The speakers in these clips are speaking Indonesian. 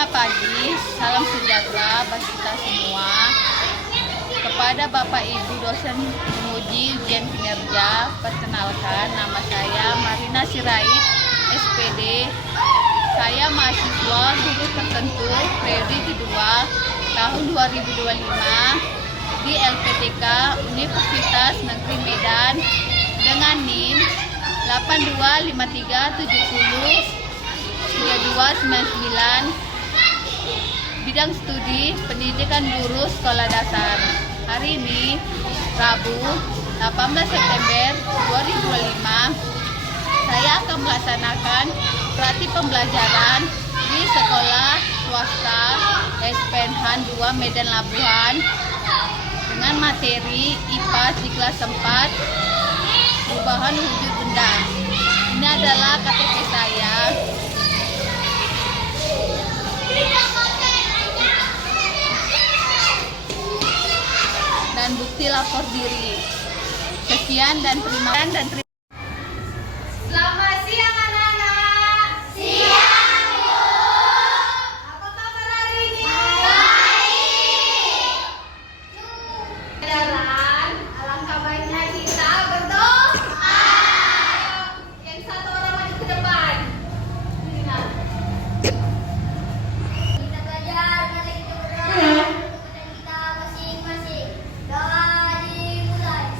Selamat pagi, salam sejahtera bagi kita semua. Kepada Bapak Ibu dosen penguji ujian kinerja, perkenalkan nama saya Marina Sirait, SPD. Saya mahasiswa guru tertentu periode kedua tahun 2025 di LPTK Universitas Negeri Medan dengan NIM 8253703299, bidang studi pendidikan guru sekolah dasar. Hari ini Rabu 18 September 2025, saya akan melaksanakan praktik pembelajaran di sekolah swasta SPNH 2 Medan Labuhan dengan materi IPA di kelas 4, perubahan wujud benda. Ini adalah KTP saya. Dan bukti lapor diri. Sekian dan terima kasih. Selamat siang anak-anak. Siang, Bu. Apa kabar hari ini? Baik. Jalan, alangkah baiknya kita berdoa. Yang satu orang maju ke depan. Kita belajar, mari kita berdoa. Kepada kita masing-masing. Doa dimulai.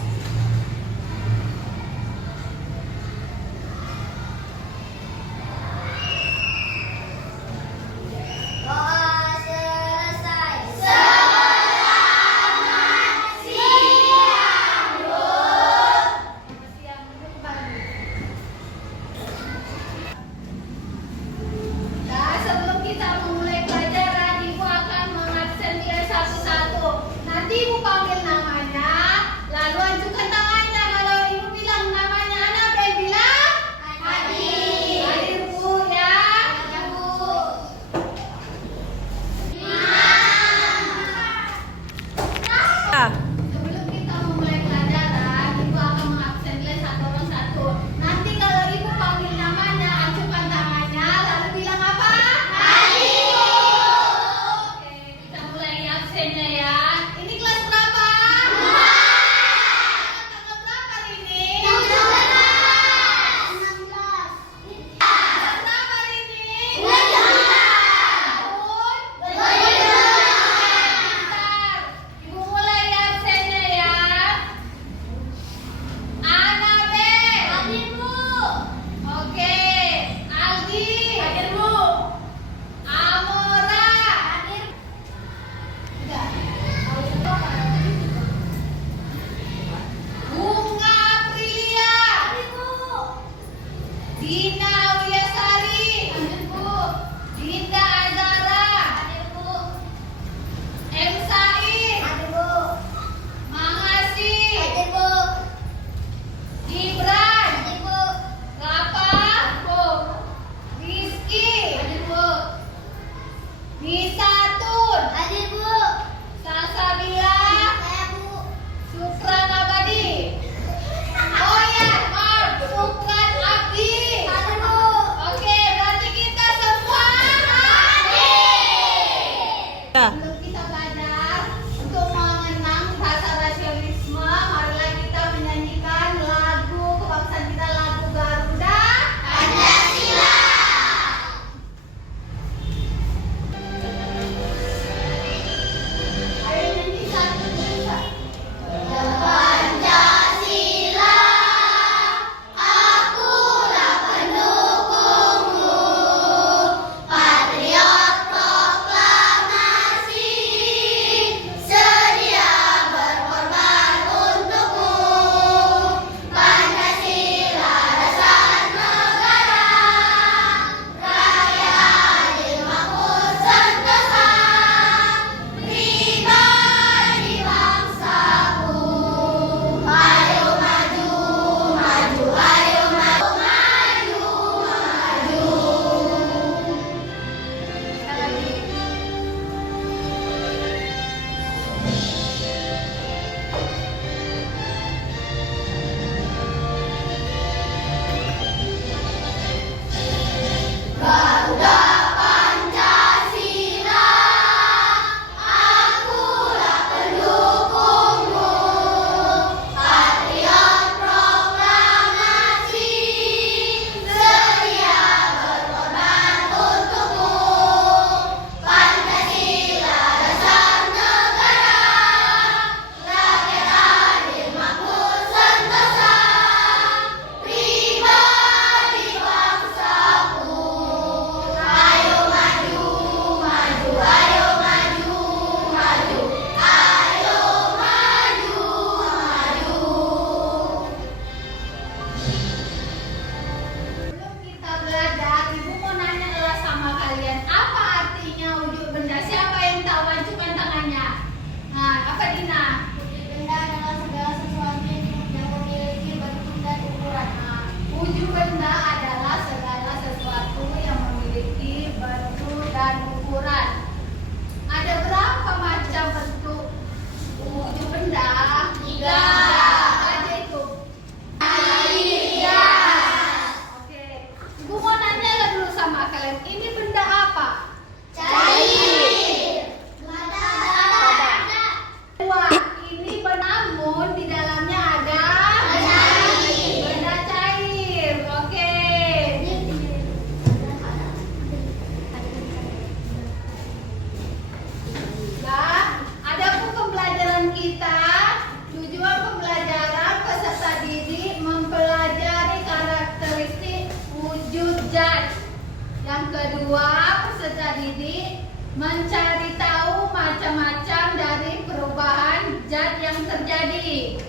ukuran. Ada berapa macam bentuk wujud benda? 3. Aja itu. Oke. Ibu mau nanya dulu sama kalian. Ini benda apa? Dua. Ini namun di dalamnya ada benda cair. Oke. Nah, adapun pembelajaran kita, tujuan pembelajaran peserta didik mempelajari karakteristik wujud zat. Yang kedua, peserta didik mencari tahu macam-macam dari perubahan zat yang terjadi.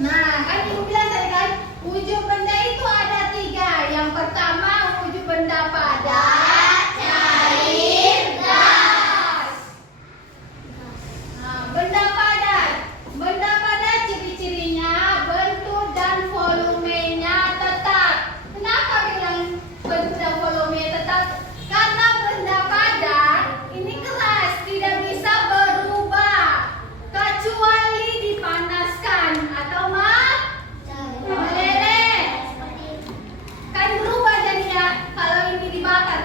Nah, kan ibu bilang tadi kan, wujud benda itu ada 3. Yang pertama, wujud benda padat, cair, gas. Nah, benda padat. Benda padat ciri-cirinya bentuk dan volumenya tetap. Kenapa bilang bentuk dan volumenya tetap? Karena benda padat ini keras, tidak bisa berubah kecuali dipanaskan atau meleleh. Kan berubah jadinya kalau ini dibakar.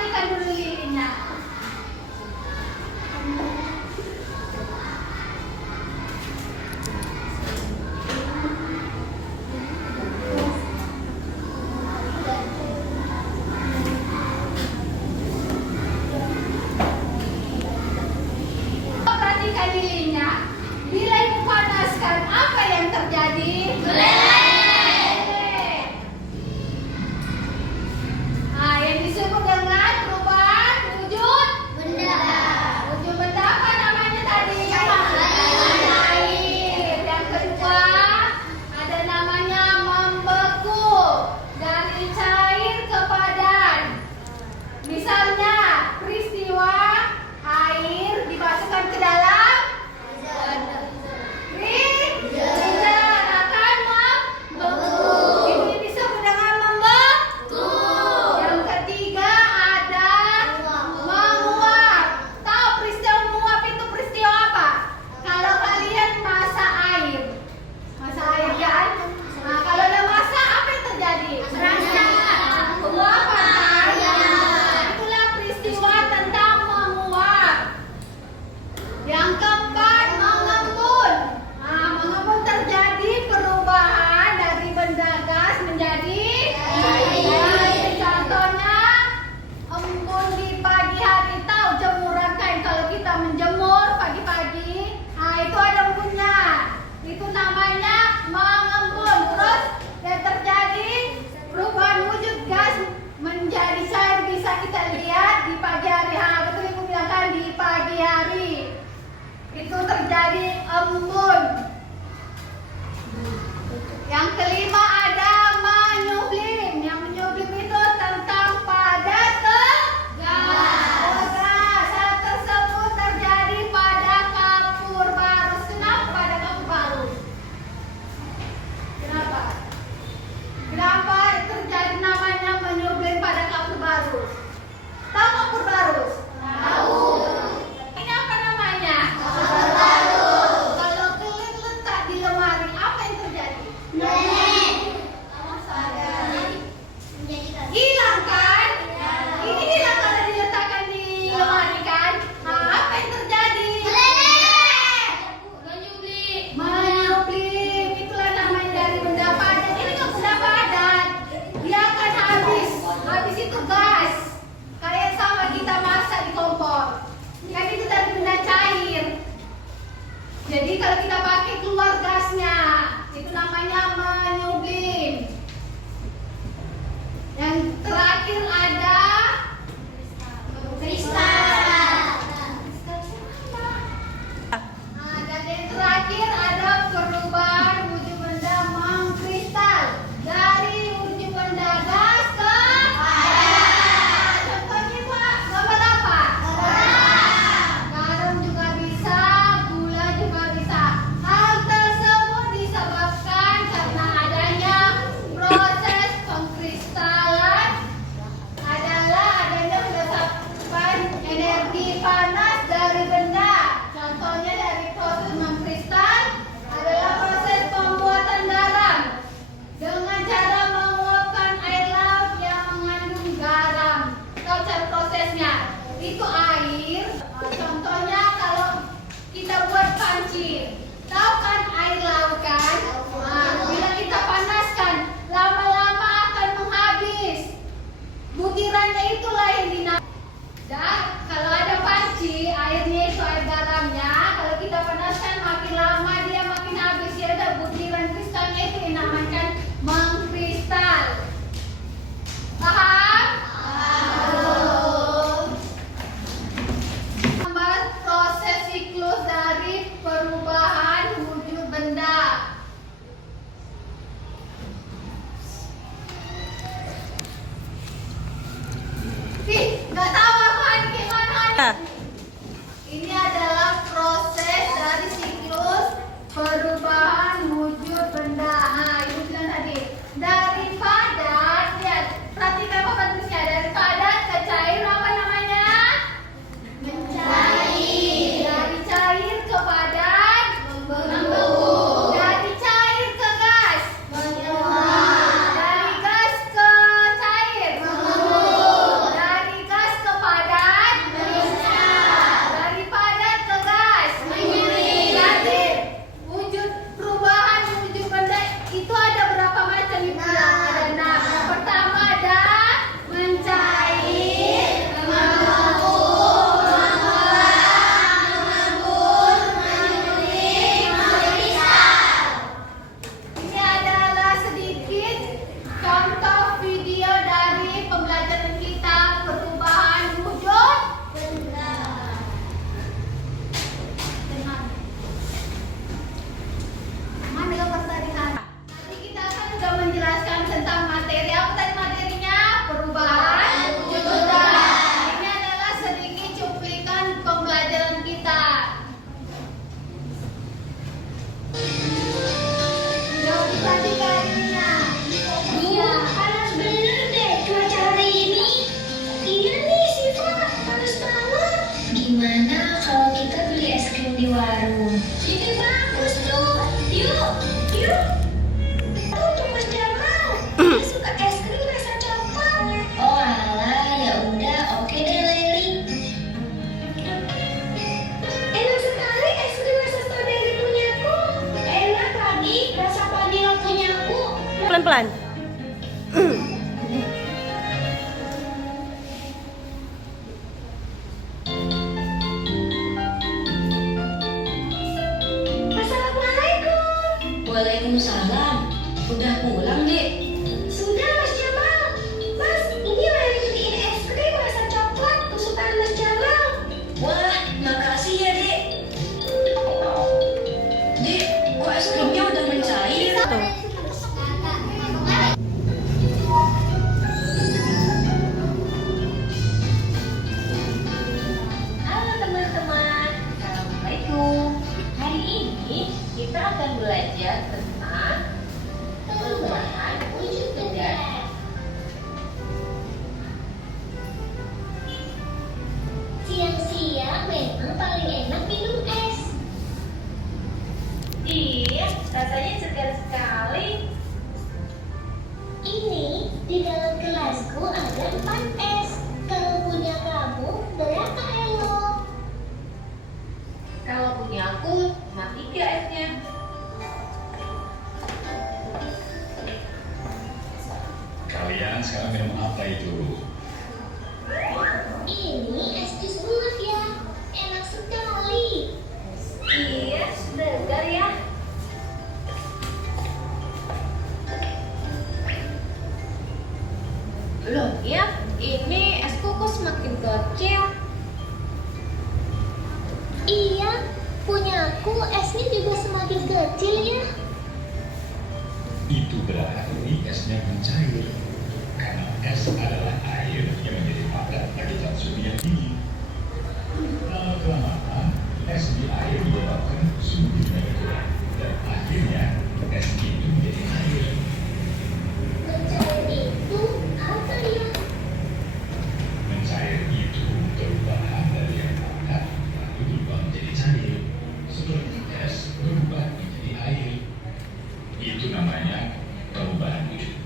perhatikan dulu lilinnya. Perhatikan lilinnya. Bila ibu panaskan, apa yang terjadi? Nah, yang disebut dengan perubahan wujud benda. Wujud benda apa namanya tadi? Air. Yang kedua ada namanya membeku, dari cair ke padat. Misalnya peristiwa air dimasukkan ke dalam freezer akan membeku. Ini disebut dengan membeku. Yang ketiga ada menguap. Tahu peristiwa menguap itu peristiwa apa? Kalau kalian masak air kan? Nah, kalau udah masak apa yang terjadi? Penguapan kan? Itulah peristiwa tentang menguap. Yang keempat mengembun. Nah, mengembun terjadi perubahan dari benda gas menjadi air. Contohnya embun di pagi hari. Tahu jemuran kain kalau kita menjemur pagi-pagi, nah itu ada embunnya. Itu namanya mengembun. Terus yang terjadi perubahan wujud gas menjadi cair, bisa kita lihat di pagi hari. Betul ibu bilang kan, di pagi hari itu terjadi embun. Yang kelima ada menyublim. Yang menyublim itu tentang padat ke gas. Hal tersebut terjadi pada kapur barus. Kenapa pada kapur barus? Kenapa terjadi namanya menyublim pada kapur barus? Tahu kapur barus? Tahu. Ini apa namanya? Kapur barus. Kalau kelin letak di lemari, apa yang terjadi? Hilang kan? Ini hilang kalau diletakkan di lemari kan? Nah, apa yang terjadi? Menyublim. Itulah namanya dari benda padat. Ini kan benda padat. Dia akan habis. Habis itu gas. Kayak sama kita masak di kompor. Kan itu dari benda cair. Jadi kalau kita pakai keluar gasnya. Itu namanya menyublim. Yang terakhir ada kristal. Nah, dan yang terakhir ada perubahan wujud benda mengkristal dari wujud benda gas ke padat. Contohnya Pak, gambar apa? Garam juga bisa, gula juga bisa. Hal tersebut disebabkan karena adanya proses pengkristalan, adalah adanya berdasarkan energi panas dari benda. Contohnya dari proses mengkristal adalah proses pembuatan garam dengan cara menguapkan air laut yang mengandung garam. Tahu cara prosesnya? Itu air. Contohnya kalau kita buat panci, tahu kan air laut kan? Nah, bila kita panaskan, lama-lama akan menghabis. Butirannya itulah yang dinamakan. Dan kalau ada panci, airnya itu air garamnya. Kalau kita panaskan, makin lama dia makin habis. Ya ada butiran kristalnya itu yang dinamakan mengkristal. Paham? Gambar proses siklus dari perubahan baru. Ini bagus tuh. Yuk, yuk. Tuh Mas Jamal. Dia suka es krim rasa coklat. Oh alah, ya udah, oke deh Leli. Enak sekali es krim rasa strawberry punyaku. Enak lagi rasa vanila punyaku. Pelan-pelan. Assalamualaikum. Waalaikumsalam. Udah pulang, Dek? Sudah, Mas Jamal. Mas, ini Leli beliin es krim rasa coklat kesukaan Mas Jamal. Wah, makasih ya, Dek. Dek, kok es krimnya udah mencair? Halo teman-teman, Assalamualaikum. Hari ini kita akan belajar tentang perubahan wujud benda. Siang-siang memang paling enak minum es. Iya, rasanya segar sekali. Ini di dalam gelasku ada 4 es. Kalau punya kamu, berapa Elo? Kalau punya aku, cuma 3 esnya. Kalian sekarang minum apa itu? Ini es jus buah ya, enak sekali. Iya, segar ya. Loh ya, ini es kok semakin kecil. Iya, punya aku esnya juga semakin kecil ya. Itu berarti esnya mencair. Karena es adalah air yang menjadi padat pada zat suhu yang tinggi. Lama-kelamaan, es di air menyebabkan suhu berkurang. Dan akhirnya, es itu menjadi air. Mencair itu apa ya? Mencair itu perubahan dari yang padat lalu berubah menjadi cair. Seperti es berubah menjadi air. Itu namanya perubahan wujud.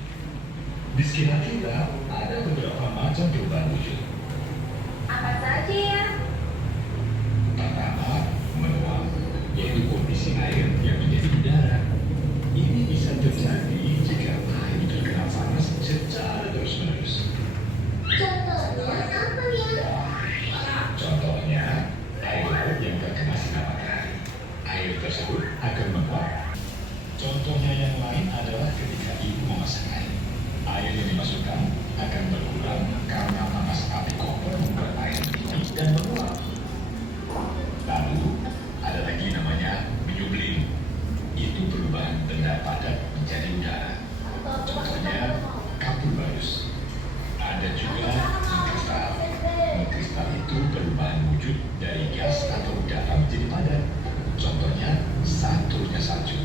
Di sekitar kita ada beberapa macam perubahan wujud. Apa saja ya? Pertama, menuang, yaitu kondisi air yang menjadi udara. Ini bisa terjadi jika air terkena panas secara terus-menerus. Contohnya apa ya? Contohnya, air laut yang terkena sinar matahari. Air tersebut akan menguap. Contohnya yang lain adalah ketika ibu memasak air. Air yang dimasukkan akan berkurang karena panas api kompor membuat air tinggi dan menguap. Lalu, ada lagi namanya menyublim. Itu perubahan benda padat menjadi udara. Contohnya, kapur barus. Ada juga mengkristal. Mengkristal itu perubahan wujud dari gas atau udara menjadi padat. Contohnya, saturnya salju.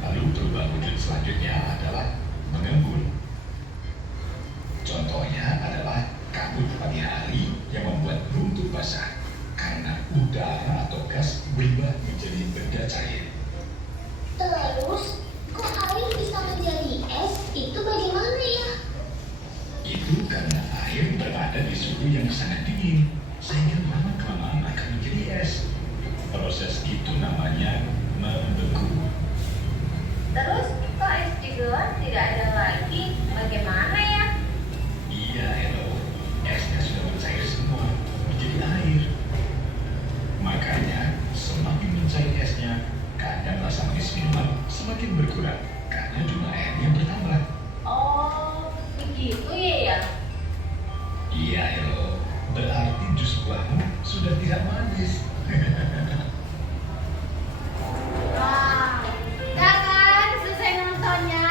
Lalu perubahan wujud selanjutnya adalah mengembun. Contohnya adalah kabut pagi hari yang membuat rumput basah karena udara atau gas berubah menjadi benda cair. Terus, kok air bisa menjadi es? Itu bagaimana ya? Itu karena air berada di suhu yang sangat dingin sehingga lama-kelamaan akan menjadi es. Proses itu namanya membeku. Terus, kok es di gelas tidak ada lagi? Bagaimana ya? Iya, Elo. Esnya sudah mencair semua menjadi air. Makanya, semakin mencair esnya, kadang rasa manis minuman semakin berkurang karena jumlah airnya bertambah. Oh, begitu ya? Iya, Elo. Berarti jus buahmu sudah tidak manis. Wah, udah kan? Selesai nontonnya?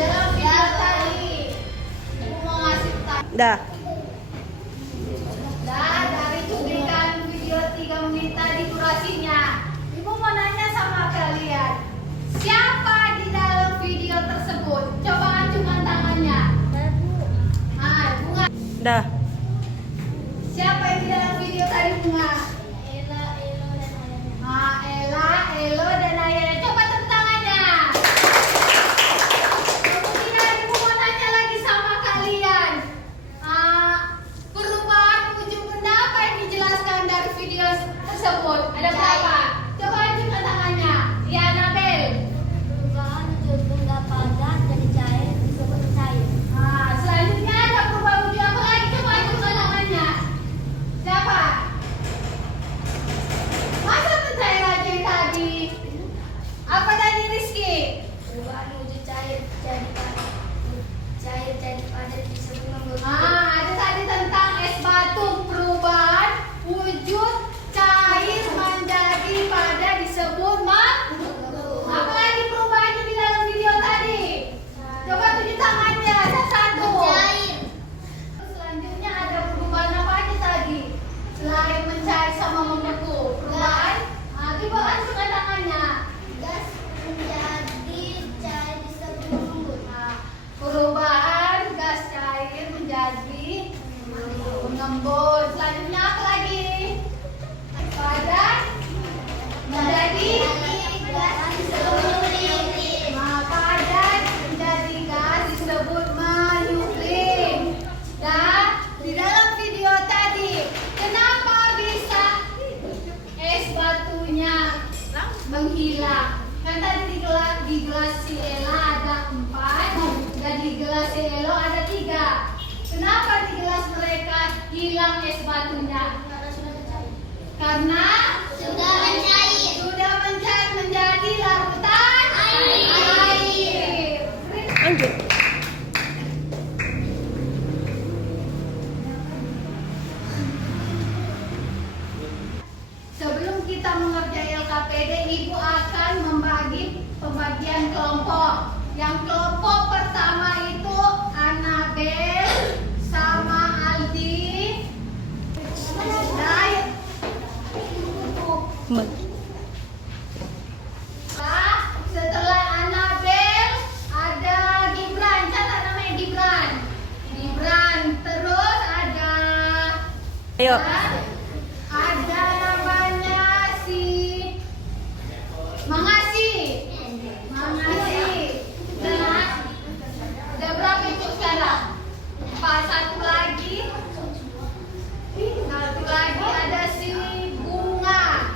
Dalam video tadi, aku mau ngasih tahu. Dah. Dari cuplikan video 3 menit tadi durasinya, Ibu mau nanya sama kalian, siapa di dalam video tersebut? Coba acungkan tangannya. Nah, bunga. Dah. Siapa yang di dalam video tadi bunga? Ella, Elo, dan Ayana. Coba tepuk tangannya. Kemudian ibu mau nanya lagi sama kalian. Perubahan wujud benda apa yang dijelaskan dari video tersebut? Ada berapa? Coba tunjukkan tangannya. Ya, Nabel. Perubahan wujud benda padat dari cair disebut cair. Selanjutnya ada perubahan wujud apa lagi? Coba tunjukkan tangannya. Siapa? Masa pencair aja tadi? Apa tadi Rizky? Perubahan wujud cair jadi padat disebut membentuk. Ada tadi tentang es batu, perubahan wujud cair menjadi padat disebut membentuk. Apa lagi perubahannya di dalam video tadi? Coba tunjuk tangannya, satu-satu. Selanjutnya ada perubahan apa aja tadi? Selain mencair sama membeku, perubahan? Coba tunjukkan tangannya. Gas menjadi cair disebut mengembun. Perubahan gas cair menjadi mengembun. Selanjutnya apa lagi? Padat menjadi gas disebut melimping. padat menjadi gas disebut melimping. Dan di dalam video tadi, kenapa bisa es batunya menghilang? Kan tadi di gelas si Ella ada 4 dan di gelas si Elo ada 3. Kenapa di gelas mereka hilang es batunya? Karena Sudah mencair. sudah mencair menjadi larutan air. Lanjut. Sebelum kita mengerjakan LKPD, Ibu akan membagi pembagian kelompok. Yang kelompok pertama itu Anabel sama Aldi. Setelah Anabel ada Gibran, catat namanya Gibran. Gibran, terus ada Ayo. ada namanya si Mangasi. Nah, udah berapa itu sekarang? Satu lagi. Satu lagi ada si Bunga.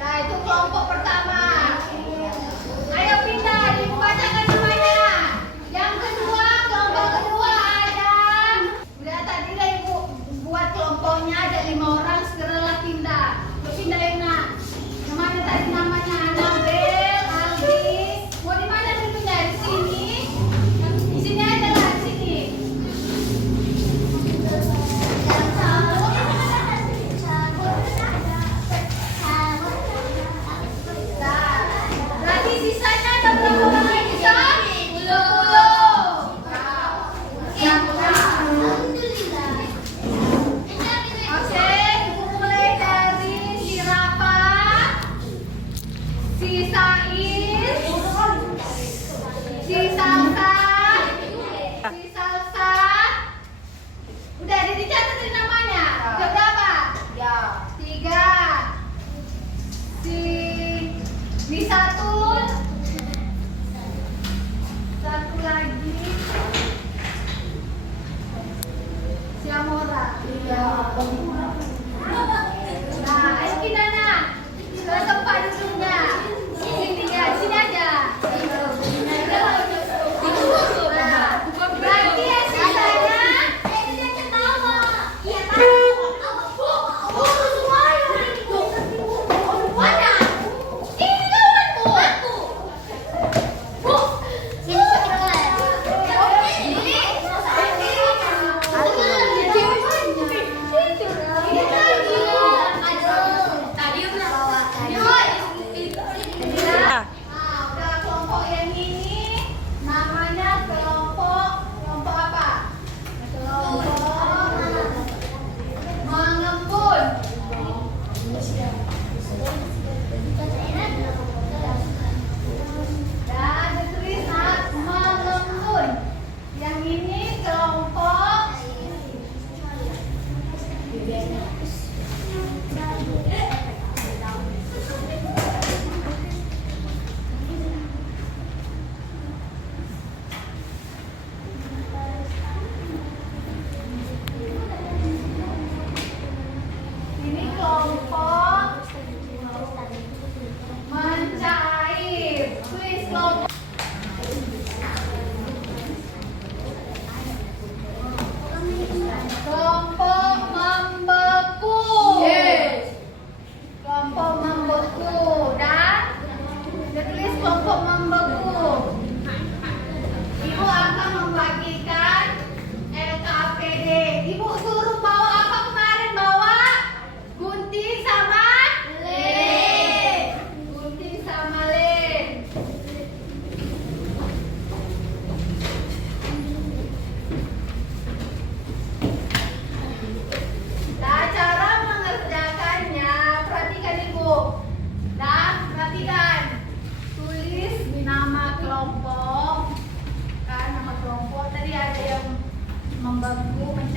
Nah, itu kelompok pertama. Ayo pindah, dibacakan namanya. Yang kedua, kelompok kedua ada. Udah tadi lah Ibu buat kelompoknya ada 5 orang, segeralah pindah. Lu pindah yang mana? Yang mana tadi namanya? Anabel, Aldi. Mau di mana dipindah? Di sini? Di sini aja lah, di sini. Nah, berarti sisanya ada berapa orang kita? 10. Oke, Ibu mulai dari si Rafa, si Saiz, si Salsa, si Salsa. Udah dicatat namanya. Udah berapa? 3. Si satu lagi si Amora. Nah, ayo kita ke tempat duduknya. Sini ya, sini aja. Nah, berarti ya sisanya ini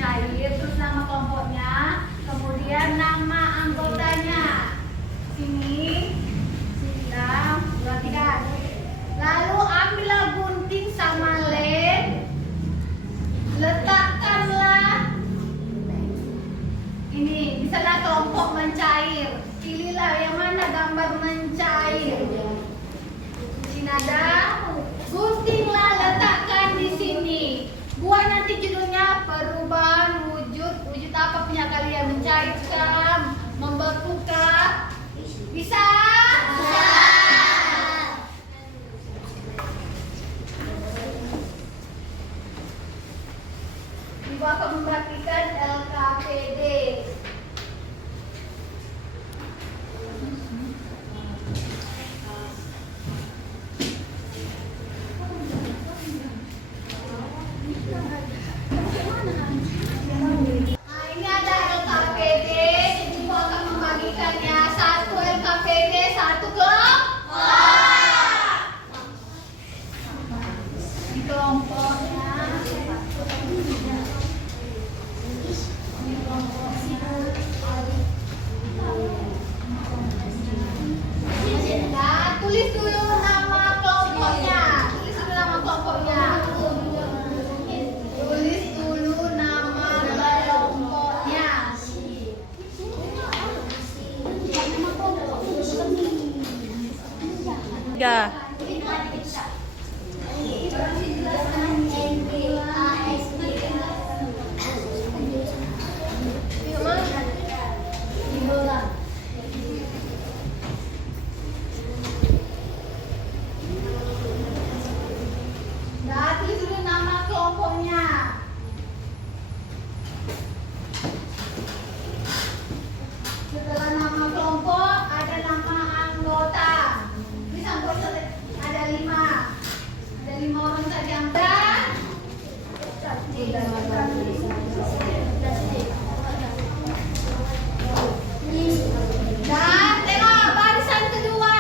mencair, terus nama kelompoknya, kemudian nama anggotanya. Sini, perhatikan. Lalu ambillah gunting sama lem, letakkanlah ini, misalnya kelompok mencair. Pilihlah yang mana gambar mencair. Sini ada, guntinglah, letakkan di sini. Buat nanti judulnya perubahan wujud. Wujud apa punya kalian? Mencairkah? Membekukah? Bisa? Bisa. Ibu akan membagikan LKPD. Nah, ini ada LKPD. Ibu akan membagikannya. Satu LKPD, satu kelompok. Di kelompoknya. Nah, tulis dulu nama kelompoknya. Tulis dulu nama kelompoknya. Tulis dulu nama kelompoknya. Tiga. Nah, tulis dulu nama kelompoknya. Setelah nama kelompok, ada nama anggota. Tulis anggota ada 5. Ada 5 orang saja. Dan tengok barisan kedua.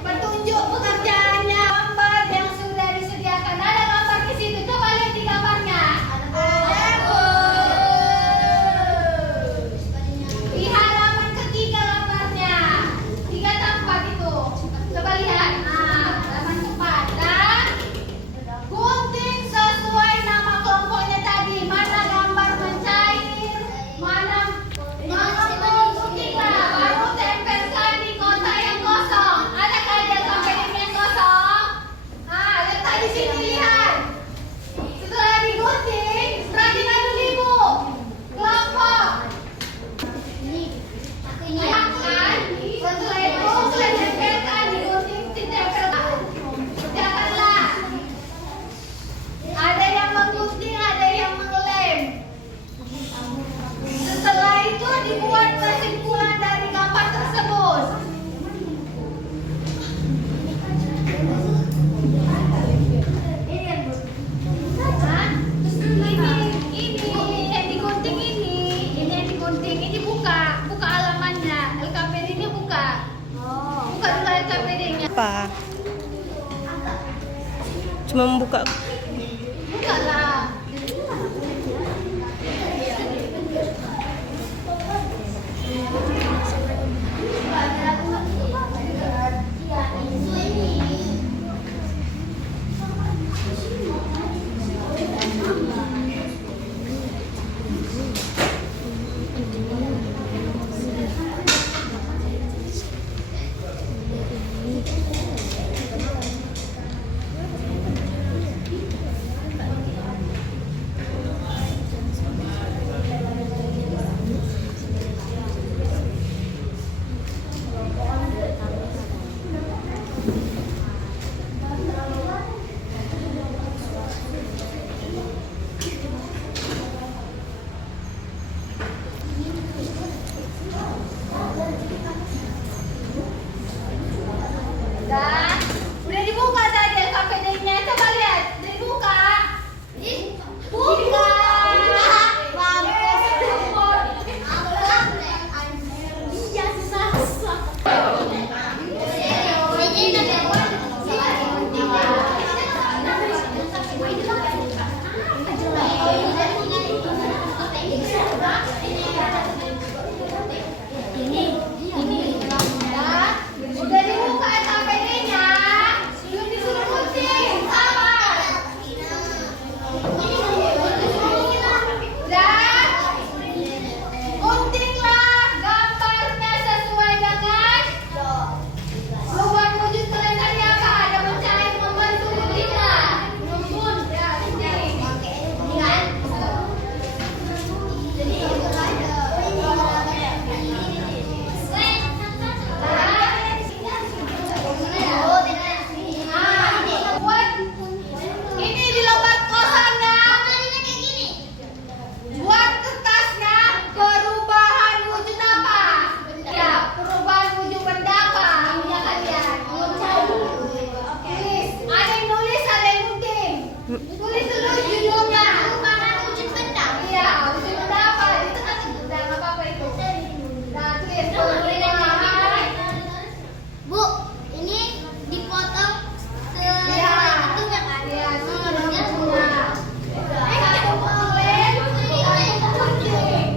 Petunjuk pekerjaannya. Gambar yang sudah disediakan. Ada gambar di situ. Coba lihat di gambarnya. Di halaman ketiga gambarnya. 3 tempat itu. Coba lihat. Nah, halaman 4. Dan gunting sesuai nama kelompoknya tadi. Mana gambar mencair, mana guntinglah. Baru tempelkan di kotak yang kosong. Adakah ada KPD yang kosong? Nah, letak di sini, lihat. Setelah digunting, perhatikan dulu ibu. Kelompok. Lihat kan? Setelah itu, sudah tempelkan, digunting, ditempelkan. Kerjakanlah. Ada yang menggunting, ada yang mengelem. Setelah itu dibuat kesimpulan dari gambar tersebut. Hah? Ini yang digunting ini yang digunting ini buka halamannya. LKPD-nya buka. Buka dulu LKPD-nya. Apa? Cuma membuka. Buka lah. Guntinglah gambarnya sesuai dengan ruang wujud kelenjarnya apa? Ada mencari membantu guntinglah. Rumpun. Ya, gunting. Ini di lembar kosongnya. Buat kertasnya perubahan wujud apa? Ya, perubahan wujud benda apa? Ini kalian. Tulis. Ada yang nulis, ada yang gunting. Tulis dulu judulnya. Perubahan wujud benda. Iya, wujud benda apa? Itu kan benda apa itu? Nah, tulis perubahan. Bu, ini dipotong Iya. itunya kan? Iya, itu Nomornya semua. Satu tulis, satu gunting.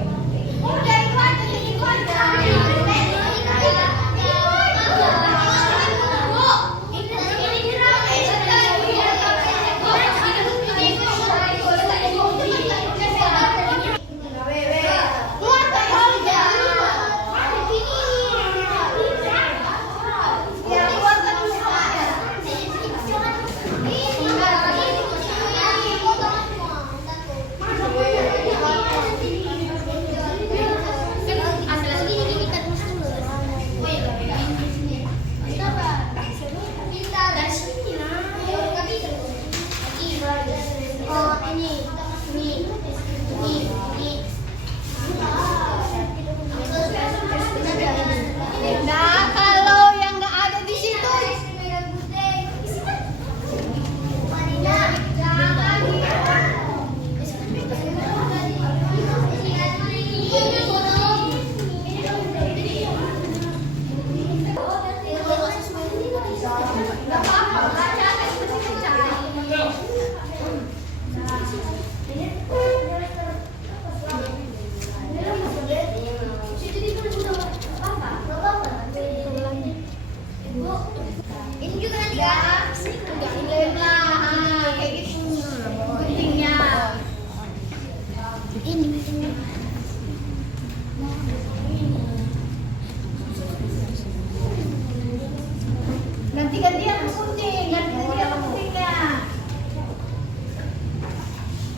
Udah itu aja, jadi itu aja. Nah, kalau yang nggak ada di situ, nggak apa-apa, baca aja seperti itu. Ini juga nanti Ya, kan? lem lah, kayak gitu. Guntingnya. Ini. Nanti gantian gunting, gantian guntingnya.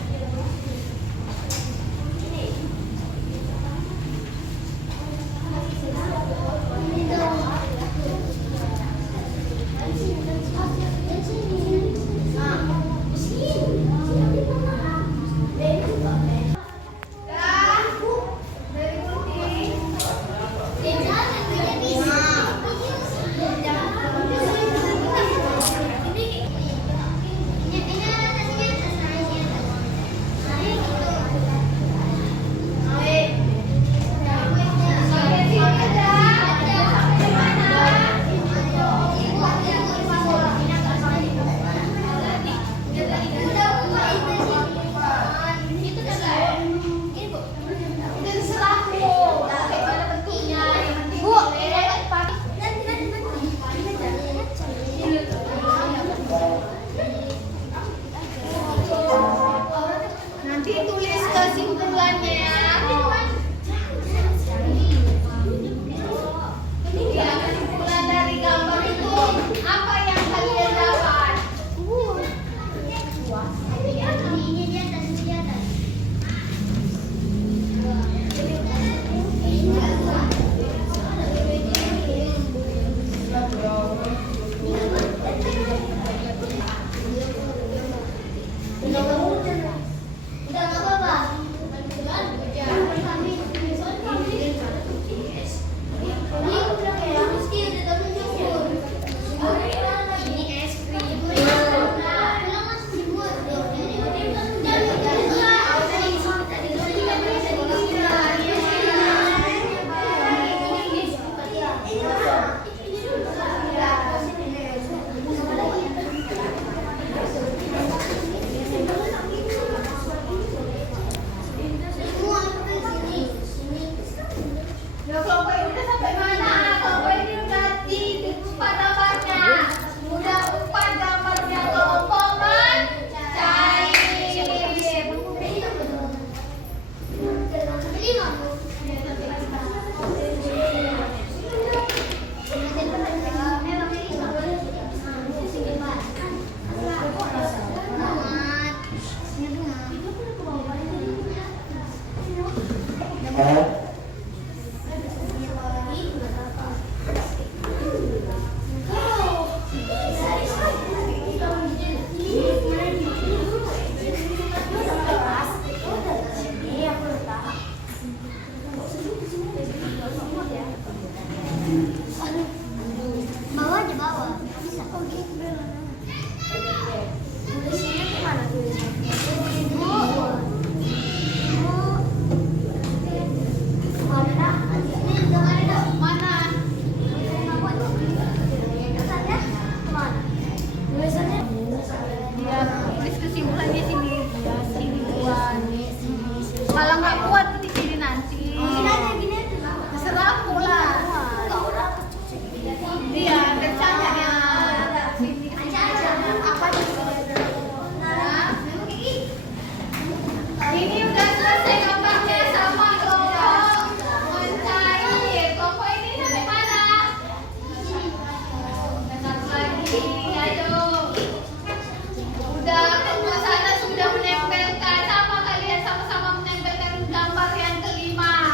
Dari gunting. Sampai sini aja. Sampai mana? Udah diserah Bu. Kayak mana bentuknya, yang penting Bu, boleh. Nanti tulis kesimpulannya ya. Ya, kesimpulan dari gambar itu apa yang kalian dapat? Ini dia atas, ini dia atas. Udah nggak apa-apa. Bawah di bawah. Bisa kok gitu. Tulisannya kemana tulisannya? Ya, tulis kesimpulannya sini. Sini buat. Kalau nggak kuat di sini nanti. Terserah aku lah. Iya, kerjanya ya. Sini. Apa ini udah selesai gambarnya sama kelompok mencari kelompok ini sampai mana? Satu lagi, ayo. Udah kelompok sana sudah menempelkan, sama kalian sama-sama menempelkan gambar yang kelima.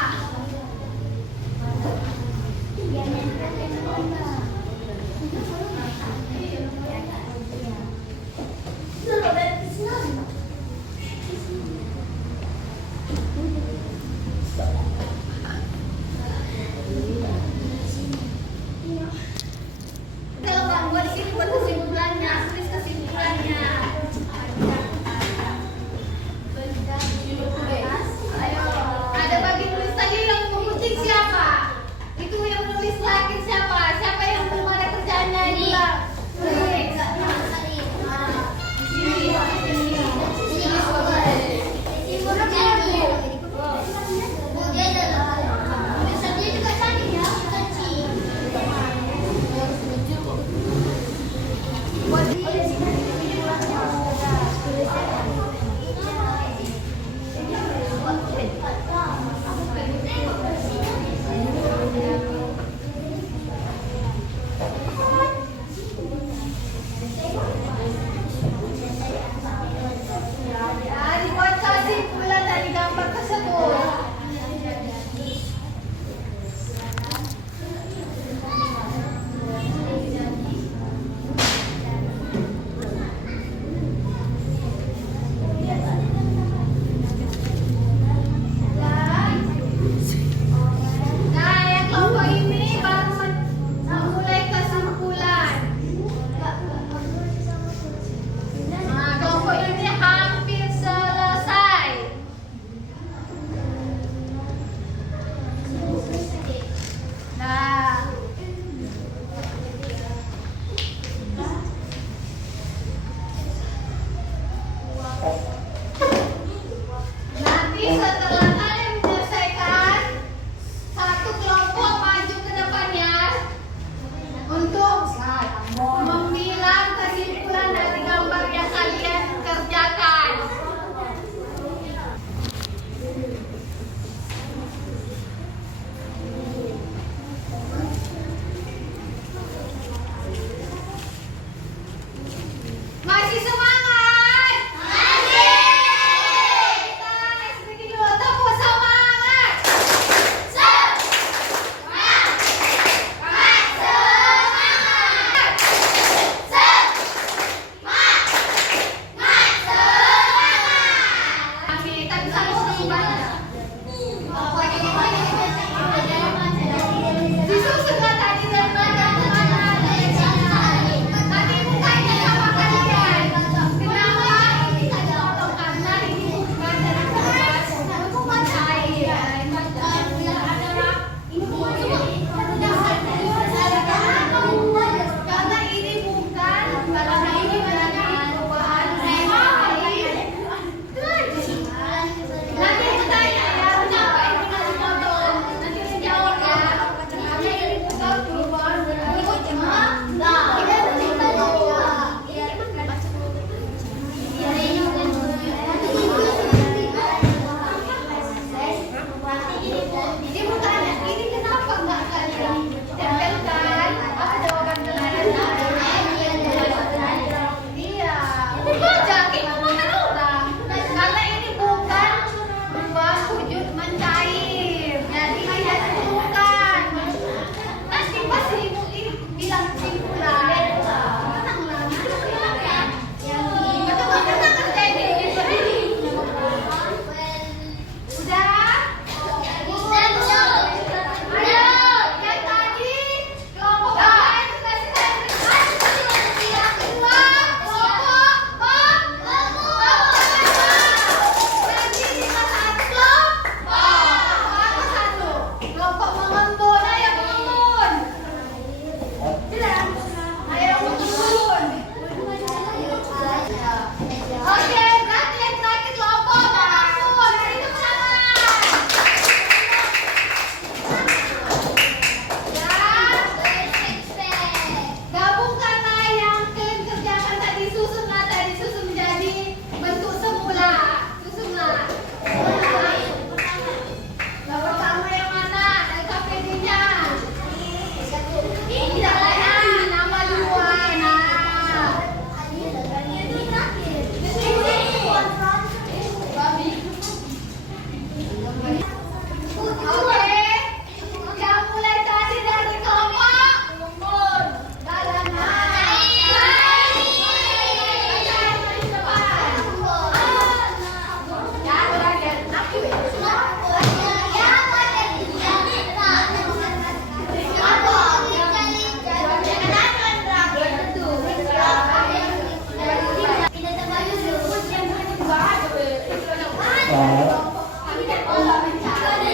Kami dan lomba mencari.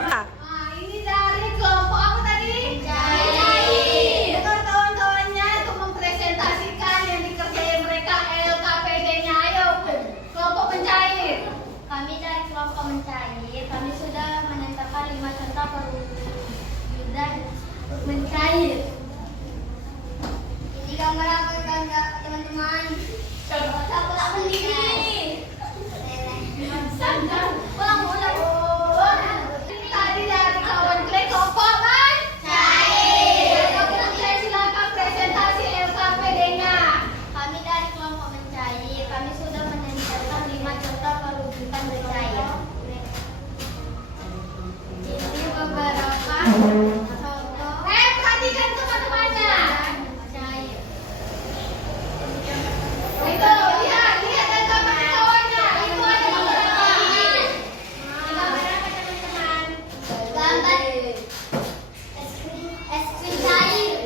Nah, ini dari kelompok apa tadi? Mencair. Dengar kawan-kawannya untuk mempresentasikan yang dikerjain mereka LKPD-nya. Ayo, kelompok mencair. Kami dari kelompok mencair, kami sudah menentukan 5 contoh perwujudan mencair. Ini gambar apa kan teman-teman? Coba sendiri. Ulang. Tadi dari kawan Clay kelompok mencair. Kawan Clay silakan presentasi LKPD-nya. Kami dari kelompok mencair, kami sudah menentukan 5 contoh perwujudan mencair. Ini beberapa contoh Perhatikan teman-temannya. mencair. Itu, lihat dan kawan-kawannya. Itu ada beberapa. Gambar apa teman-teman? Gambar es krim cair.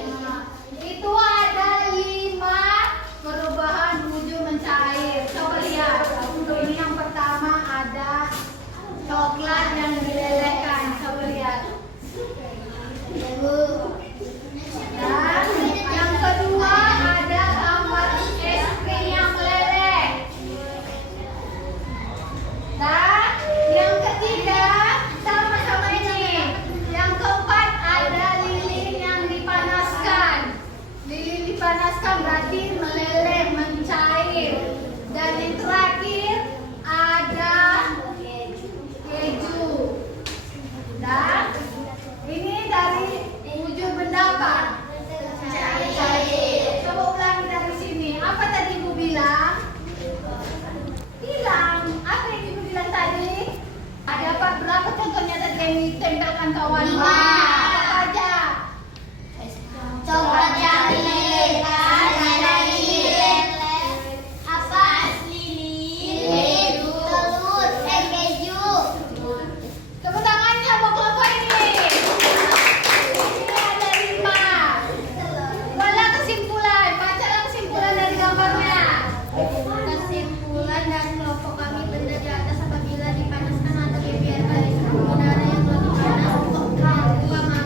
Itu ada 5 perubahan wujud mencair. Coba lihat. Ini yang pertama ada coklat yang dilelehkan. Coba lihat. Dan yang kedua ada gambar es krim yang meleleh. Dan yang ketiga sama-sama ini. Yang keempat ada lilin yang dipanaskan. Lilin dipanaskan berarti meleleh, mencair. Dan yang terakhir ada keju. Dan ini dari wujud benda apa? Cair. Coba ulangi dari sini. Apa tadi Ibu bilang? Apa yang Ibu bilang tadi? Ada berapa contohnya tadi yang ditempelkan kawan? 5. Apa aja? Coklat yang dilelehkan, ada lilin, apa? Lilin, telur, keju. Tepuk tangannya buat kelompok ini. Ini ada 5. Buatlah kesimpulan. Bacalah kesimpulan dari gambarnya. Kesimpulan dari kelompok kami, benda di atas apabila dipanaskan atau dibiarkan di suhu udara yang lebih panas, membuat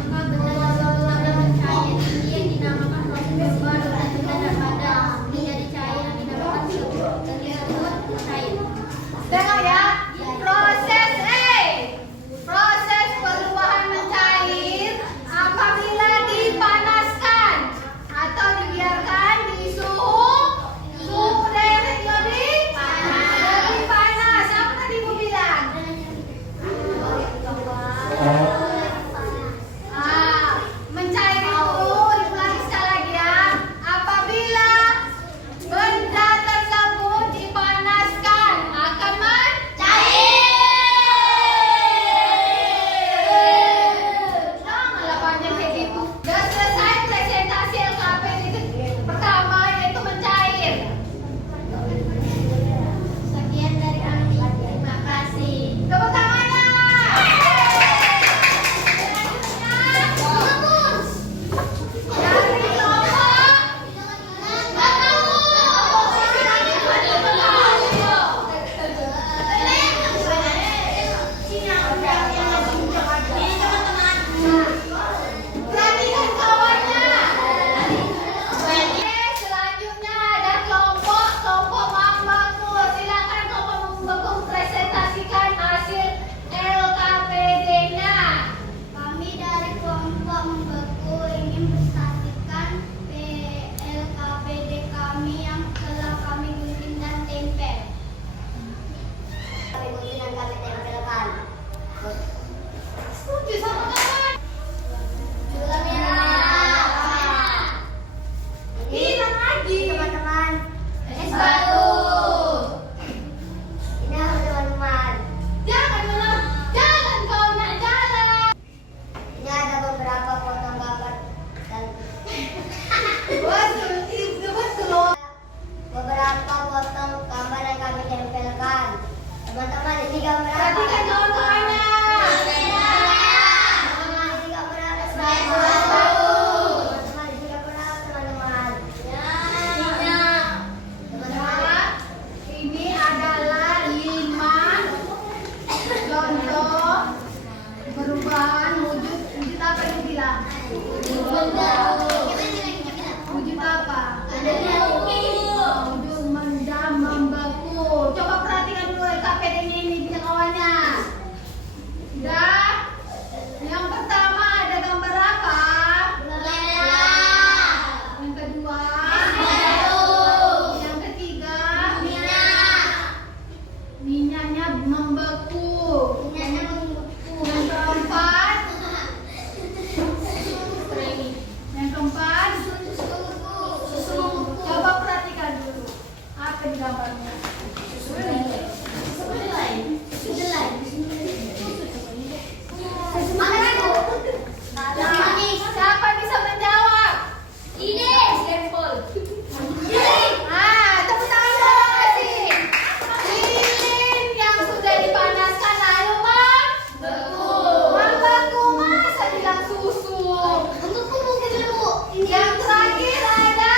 gambarnya. Siapa bisa menjawab? Ini sampel. Tepuk tangan dulu kasih. Lilin yang sudah dipanaskan lalu membeku. Masa bilang susu? Yang terakhir ada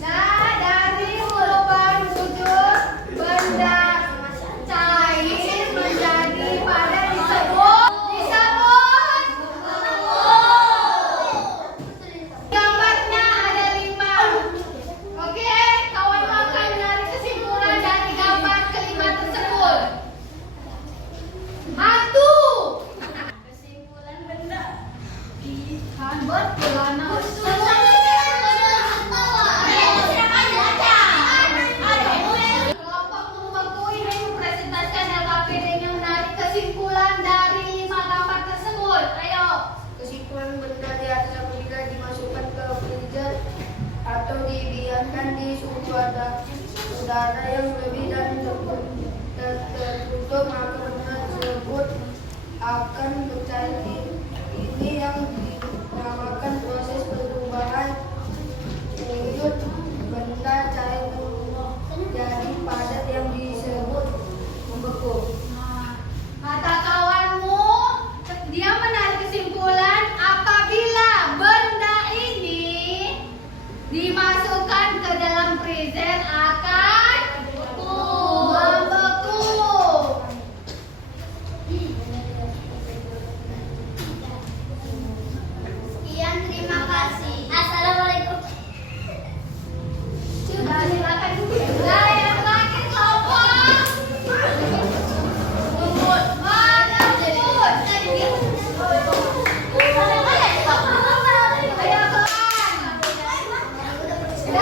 Nah, dari huruf baru wujud benda cair menjadi padat disebut gambarnya ada 5. Oke, kawan akan menarik kesimpulan dari gambar kelima tersebut. Hantu. Kesimpulan benda. Berkelana. Kelompok membeku ini mempresentasikan LKPD-nya menarik kesimpulan dari 5 gambar tersebut. Ayo. Kesimpulan benda di atas apabila dimasukkan ke freezer atau dibiarkan di suhu udara yang lebih dan tertutup, maka benda tersebut akan bercair. Ini yang dinamakan proses perubahan wujud benda cair menjadi padat yang disebut membeku. Kata kawanmu, dia menarik kesimpulan apabila benda ini dimasukkan ke dalam freezer akan membeku. Sekian, terima kasih. Assalamualaikum. Sudah silakan duduk. Nah, yang terakhir kelompok Bubut. Mana Bubut? Ayo kawan. Dan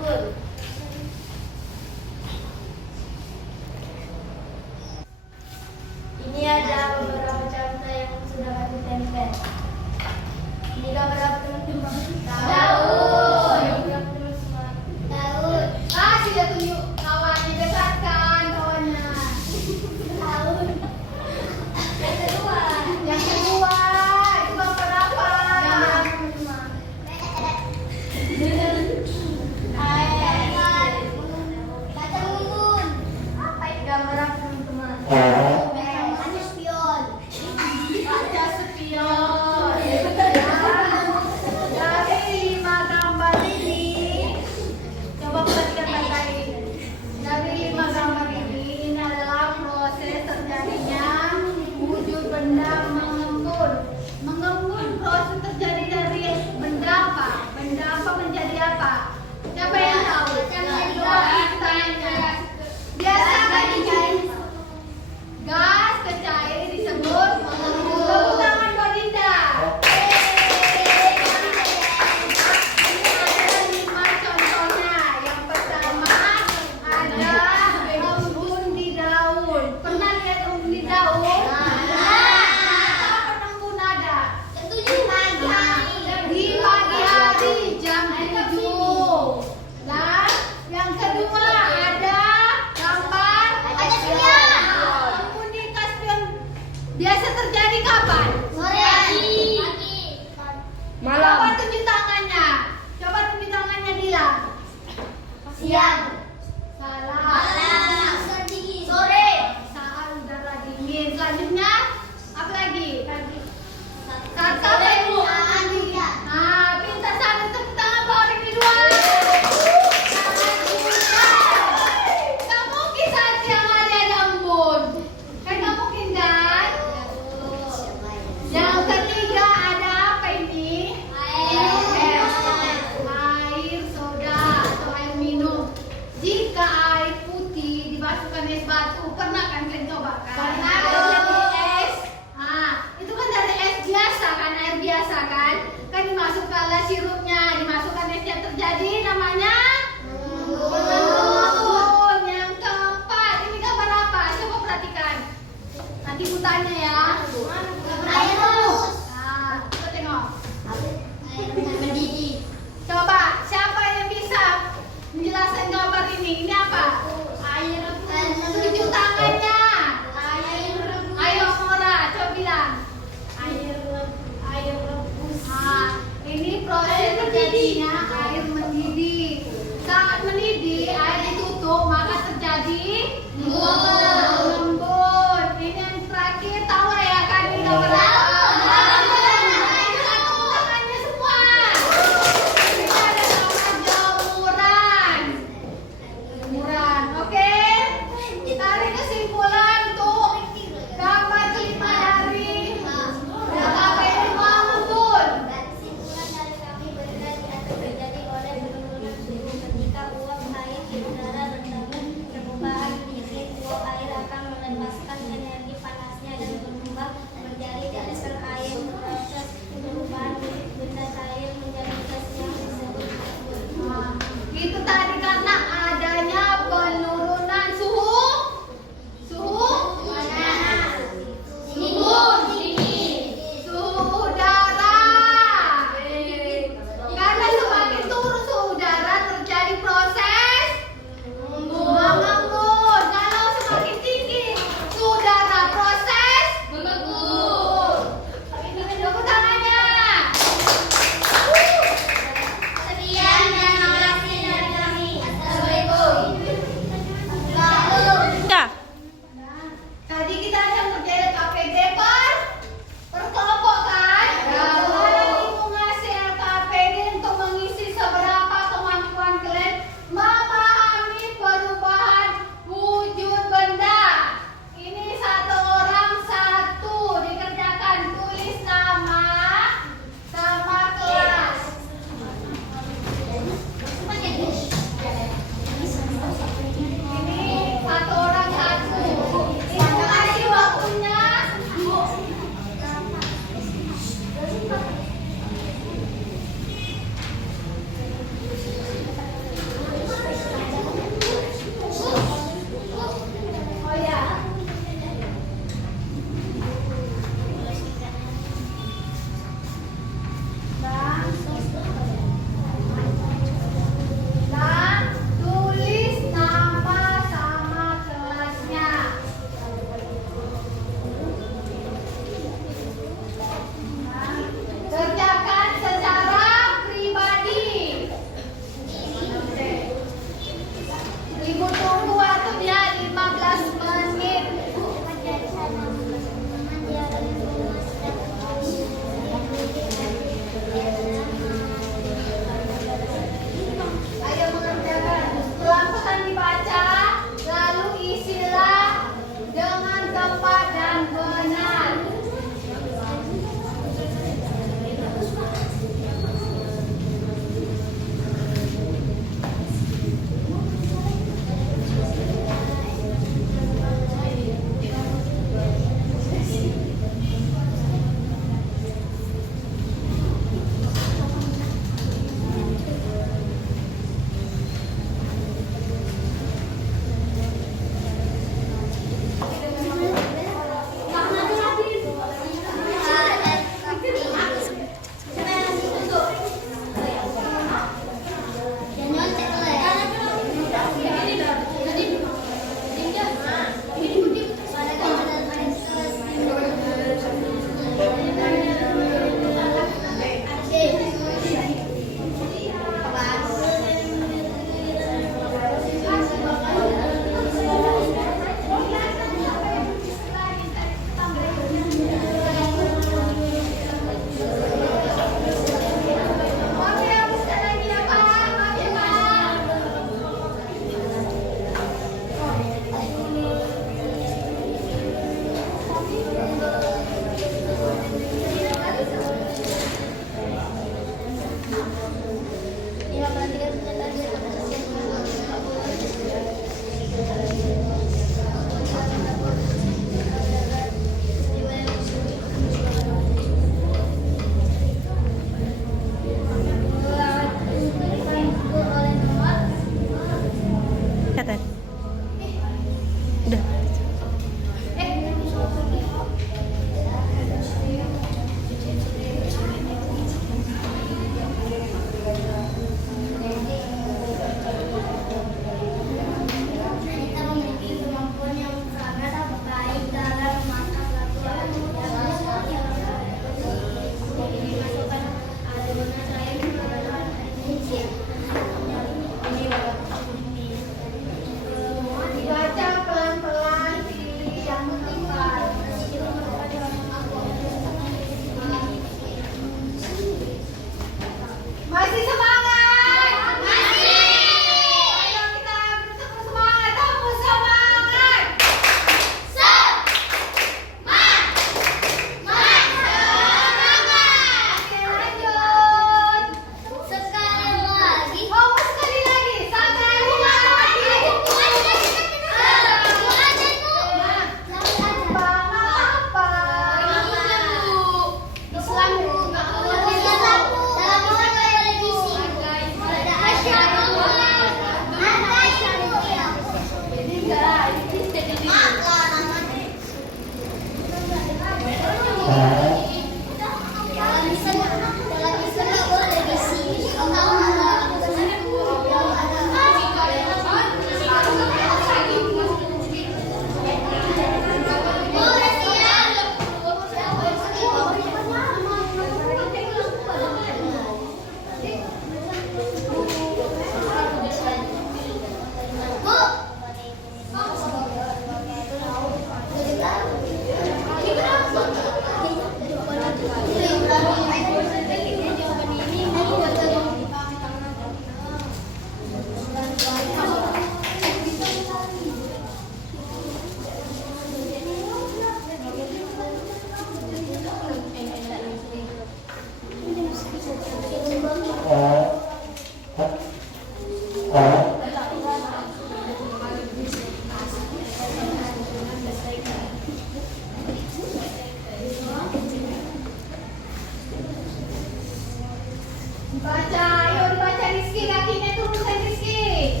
Baca, ayo dibaca Rizky, kakinya turunkan Rizky.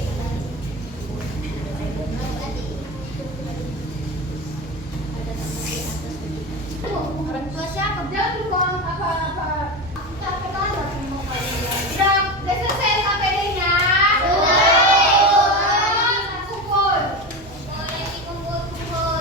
Orang tua siapa? Jangan bukan apa-apa. Udah selesai KPD-nya? Kumpul. Boleh dikumpul-kumpul.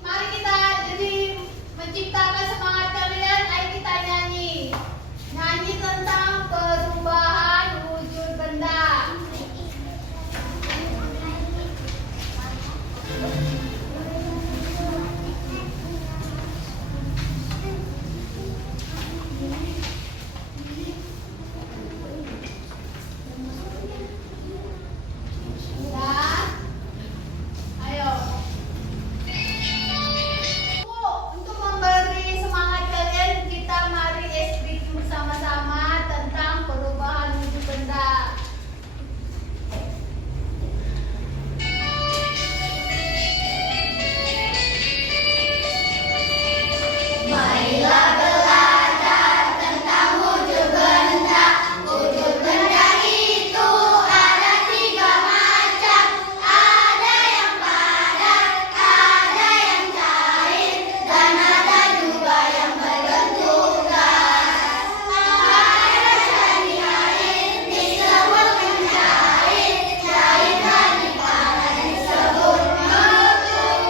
Mari kita jadi menciptakan semangat kalian. Ayo kita nyanyi. Nyanyi tentang perubahan wujud benda. Sudah? Ayo. Untuk memberi semangat kalian, kita mari eskrip bersama-sama tentang perubahan wujud benda. Marilah belajar tentang wujud benda. Wujud benda itu ada 3 macam. Ada yang padat, ada yang cair, dan ada juga yang berbentuk gas. Air dari air disebut mencair, cair dari padat disebut meletup,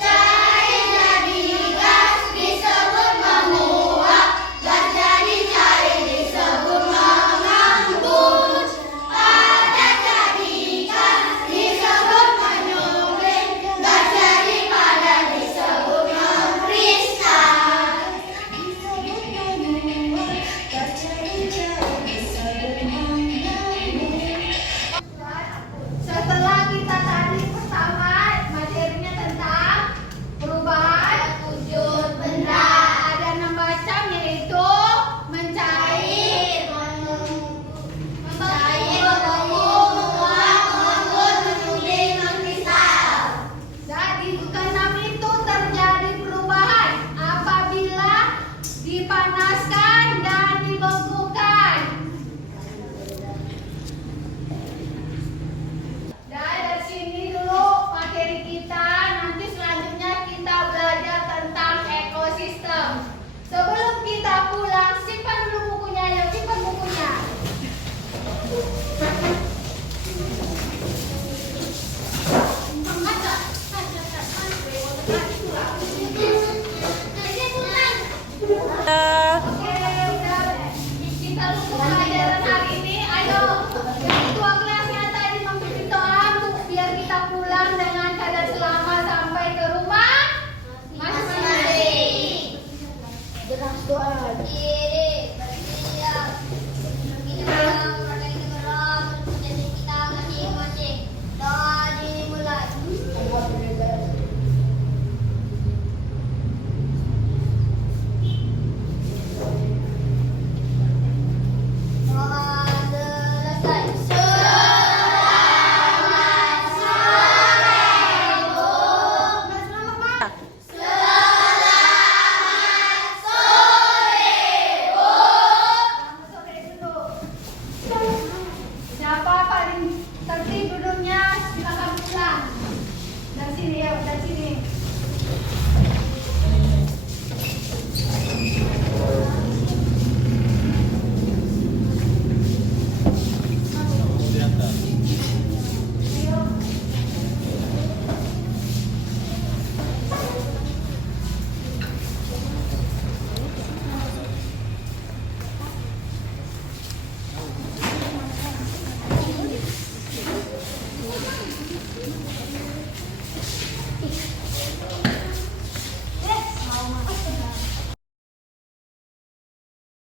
cair jadi gas disebut menguap, gas jadi cair disebut mengambut, padat jadi gas disebut menyuling, gas jadi padat disebut mengkristal. Setelah kita tadi pertama materinya tentang perubahan wujud benda, ada 6 macam yaitu mencair, menguap, mengembun, menyuling, mengkristal. Jadi keenam itu terjadi perubahan apabila dipanaskan dan dibekukan. Dari sini dulu materi kita. Nanti selanjutnya kita belajar tentang ekosistem. Sebelum kita pulang, simpan dulu bukunya. Ayo simpan bukunya. Oke, udah. Kita lupa pelajaran hari ini. Ayo, yang ketua kelasnya tadi memimpin doa untuk biar kita pulang dengan keadaan selamat sampai ke rumah masing-masing. Jelas doa.